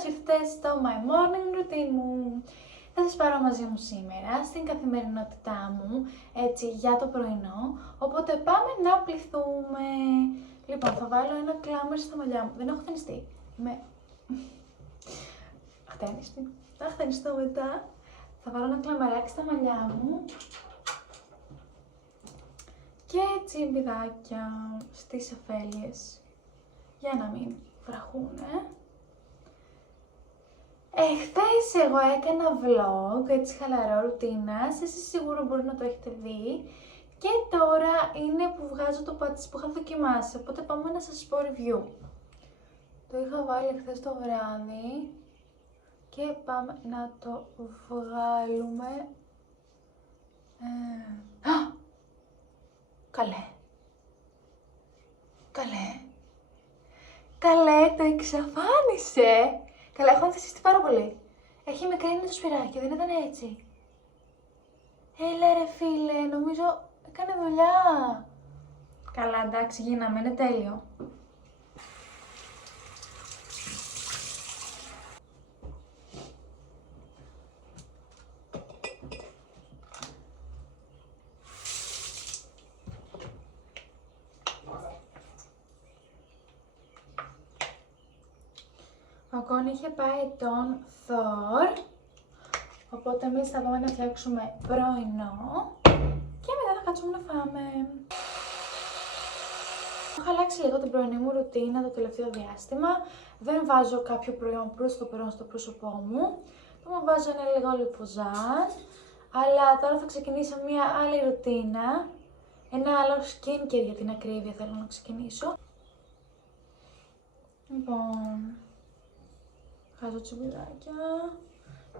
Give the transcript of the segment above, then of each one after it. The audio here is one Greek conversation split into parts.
καλώς ήρθατε στο My Morning Routine μου. Θα σας πάρω μαζί μου σήμερα στην καθημερινότητά μου, έτσι, για το πρωινό, οπότε πάμε να πληθούμε. Λοιπόν, θα βάλω ένα κλάμερ στα μαλλιά μου. Δεν έχω χτενιστεί. Είμαι χτένιστη. Θα χτενιστώ μετά. Θα βάλω ένα κλαμαράκι στα μαλλιά μου. Και τσιμπιδάκια στις αφέλειες, για να μην βραχούνε. Χθες εγώ έκανα vlog, έτσι χαλαρό ρουτίνας, εσείς σίγουρα μπορεί να το έχετε δει. Και τώρα είναι που βγάζω το πατσί που είχα δοκιμάσει, οπότε πάμε να σας πω review. Το είχα βάλει χθες το βράδυ και πάμε να το βγάλουμε. Καλέ, το εξαφάνισε. Καλά, έχω ανθιστεί πάρα πολύ. Έχει μικρύνει το σπυράκι, δεν ήταν έτσι. Έλα ρε φίλε, νομίζω έκανε δουλειά. Καλά, εντάξει, γίναμε, είναι τέλειο. Ο Κον είχε πάει τον Θόρ, οπότε εμείς θα πάμε να φτιάξουμε πρωινό και μετά θα κάτσουμε να φάμε. Έχω αλλάξει λίγο την πρωινή μου ρουτίνα το τελευταίο διάστημα. Δεν βάζω κάποιο προϊόν προς το παρόν στο πρόσωπό μου. Μου βάζω ένα λίγο λιποζάν, αλλά τώρα θα ξεκινήσω μια άλλη ρουτίνα. Ένα άλλο skincare για την ακρίβεια θέλω να ξεκινήσω. Λοιπόν, βγάζω τσιμπιδάκια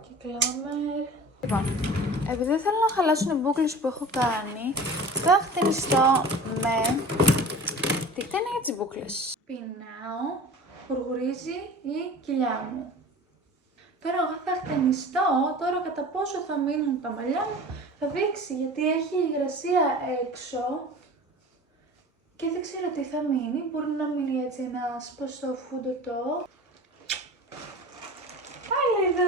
και κλάμερ. Λοιπόν, επειδή δεν θέλω να χαλάσουν οι μπούκλες που έχω κάνει, θα χτενιστώ με τη χτένα για τις μπούκλες. Πεινάω, γουργουρίζει η κοιλιά μου. Τώρα εγώ θα χτενιστώ, τώρα κατά πόσο θα μείνουν τα μαλλιά μου θα δείξει, γιατί έχει υγρασία έξω και δεν ξέρω τι θα μείνει. Μπορεί να μείνει έτσι ένα σπαστό φουντοτό. Πάλι εδώ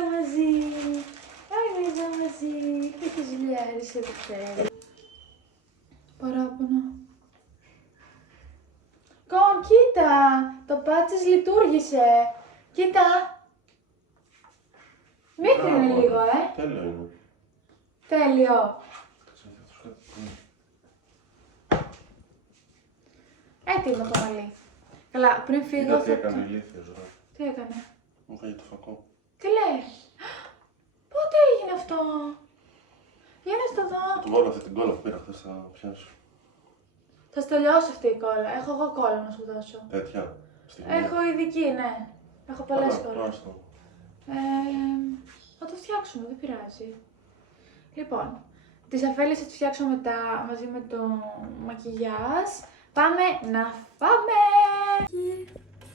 μαζί, έχει ζουλιάρεις εδώ πέρα. Παράπονο. Κον, κοίτα, το πάτσις λειτουργήσε. Κοίτα. Μίκρινε λίγο, Τέλειο είναι. Τέλειο. Έτοιμο το μαλλί. Καλά, πριν φύγω Είδα θα... τι έκανε ηλίθιος, ρε. Τι έκανε? Μου είχε το φακό. Τι λες? Πότε έγινε αυτό? Για να στο δω. Θα του βάλω αυτή την κόλλα που πήρα χθες, θα πιάσω. Θα στο λιώσω αυτή η κόλλα. Έχω εγώ κόλλα να σου δώσω. Τέτοια. Έχω ειδική, ναι. Έχω πολλές κόλλες. Άστο. Θα το φτιάξουμε, δεν πειράζει. Λοιπόν, τις αφέλειες θα τις φτιάξω μετά μαζί με το μακιγιάζ. Πάμε να φάμε!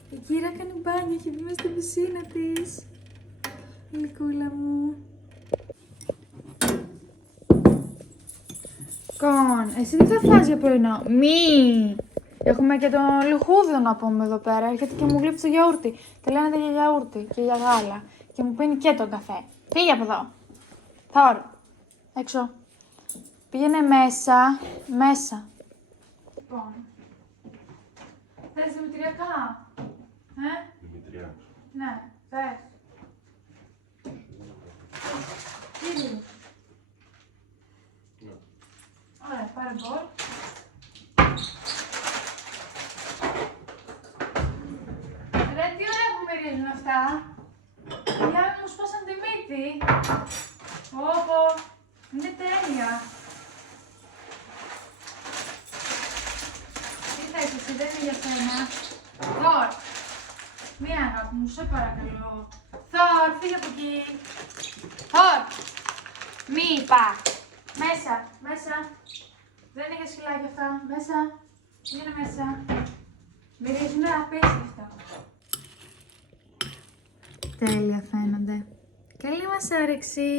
Η Κύρα κάνει μπάνιο, έχει βγει μέσα στην πισίνα της. Η λυκούλα μου. Κον, εσύ τι θα φας για πρωινό? Μη! Έχουμε και τον λουχούδιο να πούμε εδώ πέρα. Έρχεται και μου γλύφει το γιαούρτι. Τα λένε για γιαούρτι και για γάλα. Και μου πίνει και τον καφέ. Φύγε από εδώ. Θόρ. Έξω. Πήγαινε μέσα. Μέσα. Λοιπόν. Θες δημητριακά? Δημητριά. Ναι, θες. Κύριε. Ωραία, πάρε μπολ. Ρε, τι ωραία που μυρίζουν αυτά. Οι άλλοι μου σπάσαν τη μύτη. Όπο, είναι τέλεια. Τι θες εσύ, δεν είναι για σένα. Θόρ, μία αγάπη μου, σε παρακαλώ. Θόρ, φύγε από εκεί. Θόρ, μη είπα. Μέσα. Δεν είναι για σκυλάκια αυτά. Μέσα. Είναι μέσα. Μυρίζουνε απίστευτα. Τέλεια φαίνονται. Καλή μας όρεξη.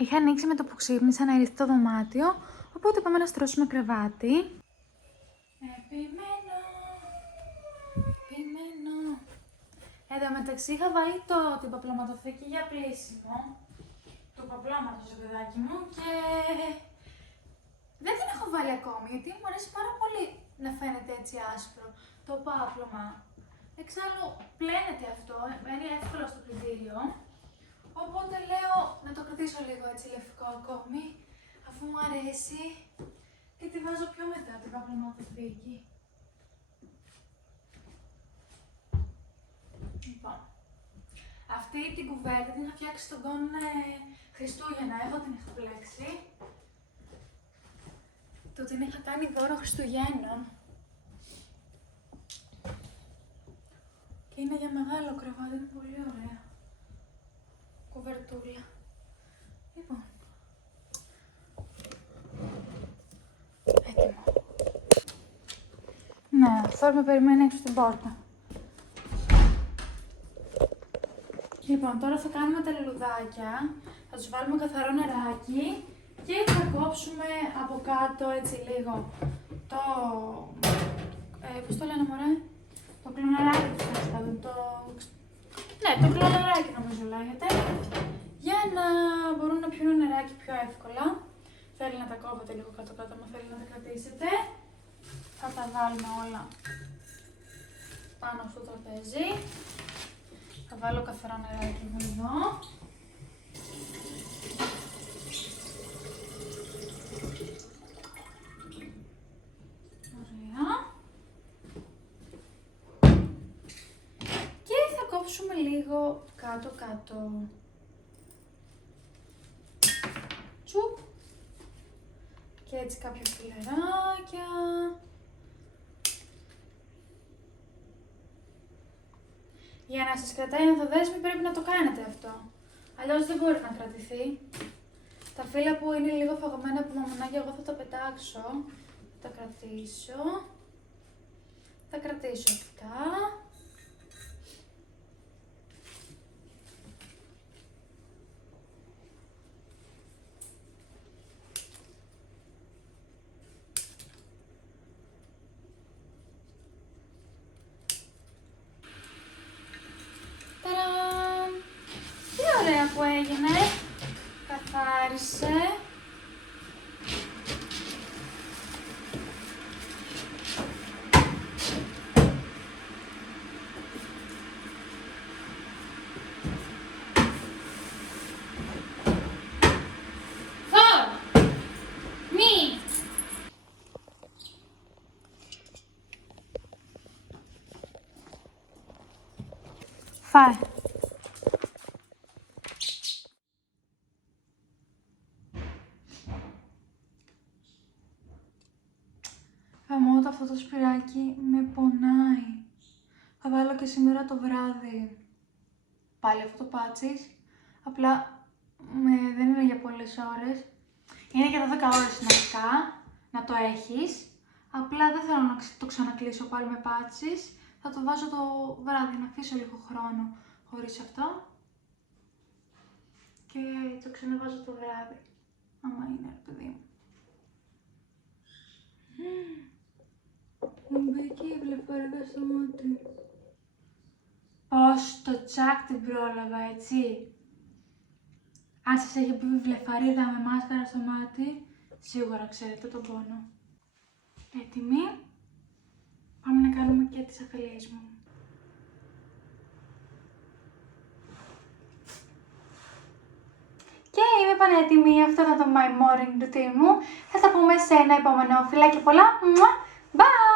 Είχα ανοίξει με το που ξύπνησα να ηρυθεί το δωμάτιο, οπότε πάμε να στρώσουμε κρεβάτι. Επιμένω. Εν τω μεταξύ είχα βάλει την παπλωματοθήκη για πλύσιμο του παπλώματος, παιδάκι μου, και δεν την έχω βάλει ακόμη, γιατί μου αρέσει πάρα πολύ να φαίνεται έτσι άσπρο το πάπλωμα. Εξάλλου πλένεται αυτό, μένει εύκολα στο πλυντήριο, οπότε λέω να το κρατήσω λίγο έτσι λευκό ακόμη, αφού μου αρέσει, και τη βάζω πιο μετά την παπλωματοθήκη. Λοιπόν, αυτή την κουβέρτα την είχα φτιάξει στον κόν Χριστούγεννα, εγώ την είχα πλέξει. Του την είχα κάνει δώρο Χριστουγέννων. Και είναι για μεγάλο κρεβάτι, είναι πολύ ωραία κουβερτούλα. Λοιπόν, έτοιμο. Ναι, αυτό με περιμένει έξω στην πόρτα. Λοιπόν, τώρα θα κάνουμε τα λουλουδάκια, θα τους βάλουμε καθαρό νεράκι και θα κόψουμε από κάτω έτσι λίγο το, πώς το λένε μωρέ, το κλωναράκι το κλωναράκι νομίζω λέγεται, για να μπορούν να πιούν νεράκι πιο εύκολα. Θέλει να τα κόβετε λίγο κάτω-κάτω, άμα θέλει να τα κρατήσετε. Θα τα βάλουμε όλα πάνω στο τραπέζι. Θα βάλω καθαρό νεράκι εδώ. Ωραία. Και θα κόψουμε λίγο κάτω-κάτω. Τσουπ. Και έτσι κάποια φιλεράκια. Για να σας κρατάει ανθοδέσμη πρέπει να το κάνετε αυτό. Αλλιώς δεν μπορεί να κρατηθεί. Τα φύλλα που είναι λίγο φαγωμένα από μαμονάκια εγώ θα τα πετάξω. Θα τα κρατήσω. Θα κρατήσω αυτά. Που έγινε, καθάρισε. Φάει. Γαμώτο, αυτό το σπυράκι με πονάει. Θα βάλω και σήμερα το βράδυ πάλι αυτό το πάτσις. Απλά δεν είναι για πολλές ώρες. Είναι για 12 ώρες συνολικά να το έχεις. Απλά δεν θέλω να το ξανακλείσω πάλι με πάτσις. Θα το βάζω το βράδυ, να αφήσω λίγο χρόνο χωρίς αυτό. Και το ξαναβάζω το βράδυ, άμα είναι, παιδί μου. Μου μπήκε η βλεφαρίδα στο μάτι. Πώς το τσάκ την πρόλαβα, έτσι. Αν σας έχει πει βλεφαρίδα με μάσκαρα στο μάτι, σίγουρα ξέρετε τον πόνο. Έτοιμοι. Πάμε να κάνουμε και τις αφελίες μου. Και είμαι πανέτοιμη. Αυτό ήταν το My Morning Routine μου. Θα τα πούμε σε ένα επόμενο. Φιλάκια πολλά. Bye!